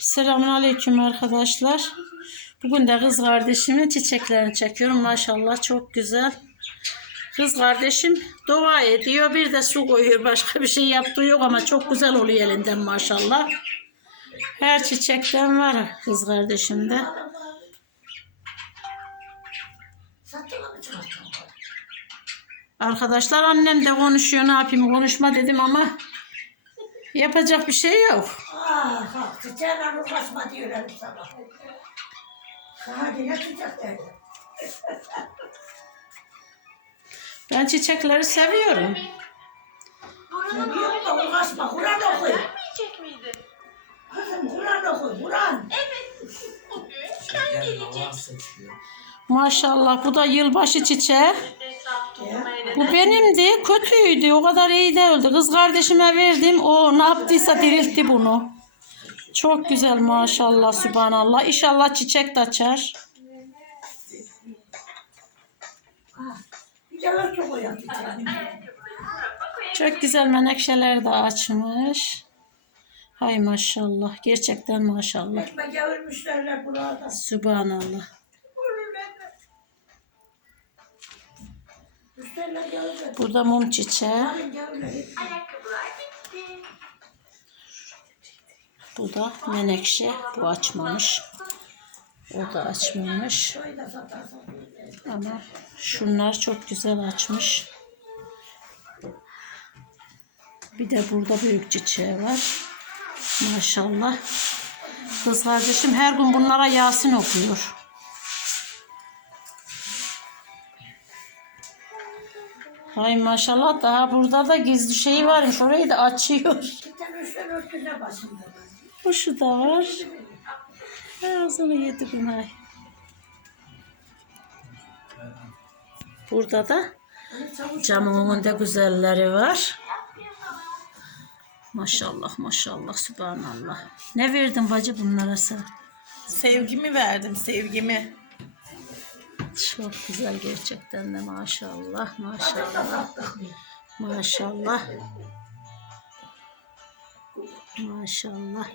Selamun Aleyküm arkadaşlar. Bugün de kız kardeşimin çiçeklerini çekiyorum. Maşallah çok güzel. Kız kardeşim dua ediyor. Bir de su koyuyor. Başka bir şey yaptığı yok ama çok güzel oluyor elinden maşallah. Her çiçekten var kız kardeşimde. Arkadaşlar annem de konuşuyor. Ne yapayım konuşma dedim ama yapacak bir şey yok. Ah, bak çiçeğine uğraşma diyorlar sana. Sana diye çiçek derler. Ben çiçekleri seviyorum. Seviyorum da uğraşma. Kur'an oku. Gelmeyecek miydi? Kızım Kur'an oku. Kur'an. Bugün sen geleceksin. Maşallah bu da yılbaşı çiçeği. Bu benimdi, kötüydü. O kadar iyi değildi. Kız kardeşime verdim. O ne yaptıysa diriltti bunu. Çok güzel maşallah, subhanallah. İnşallah çiçek de açar. Çok güzel menekşeler de açmış. Hay maşallah. Gerçekten maşallah. Ekmek yavrmuşlarlar burada. Subhanallah. Burada mum çiçeği. Bu da menekşe. Bu açmamış. O da açmamış. Ama şunlar çok güzel açmış. Bir de burada büyük çiçeği var. Maşallah. Kız kardeşim her gün bunlara Yasin okuyor. Hay maşallah daha burada da gizli şey varmış. Orayı da açıyor. Başında. Kuşu da var. Ağzını yedi bunay. Burada da Camın önünde güzelleri var. Maşallah maşallah subhanallah. Ne verdin bacı bunlara sen? Sevgimi verdim, sevgimi. Çok güzel gerçekten de maşallah maşallah. Maşallah. Maşallah.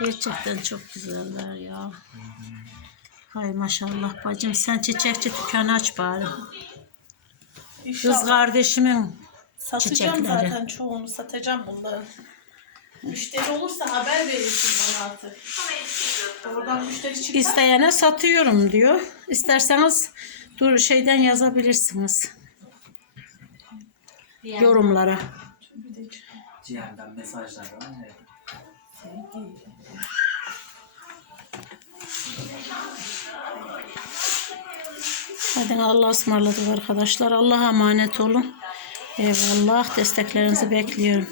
Gerçekten çok güzeller ya. Hay maşallah bacım sen çiçekçi dükkanı aç bari. Kız kardeşimin satacağım çiçekleri. zaten çoğunu satacağım bunları. Müşteri olursa haber verirsin bana artık. Oradan müşteri çıkar. İsteyene satıyorum diyor. İsterseniz dur şeyden yazabilirsiniz. Yorumlara. Ciğerden mesajlar var. Evet. Hadi Allah'a ısmarladık arkadaşlar. Allah'a emanet olun. Eyvallah. Desteklerinizi bekliyorum.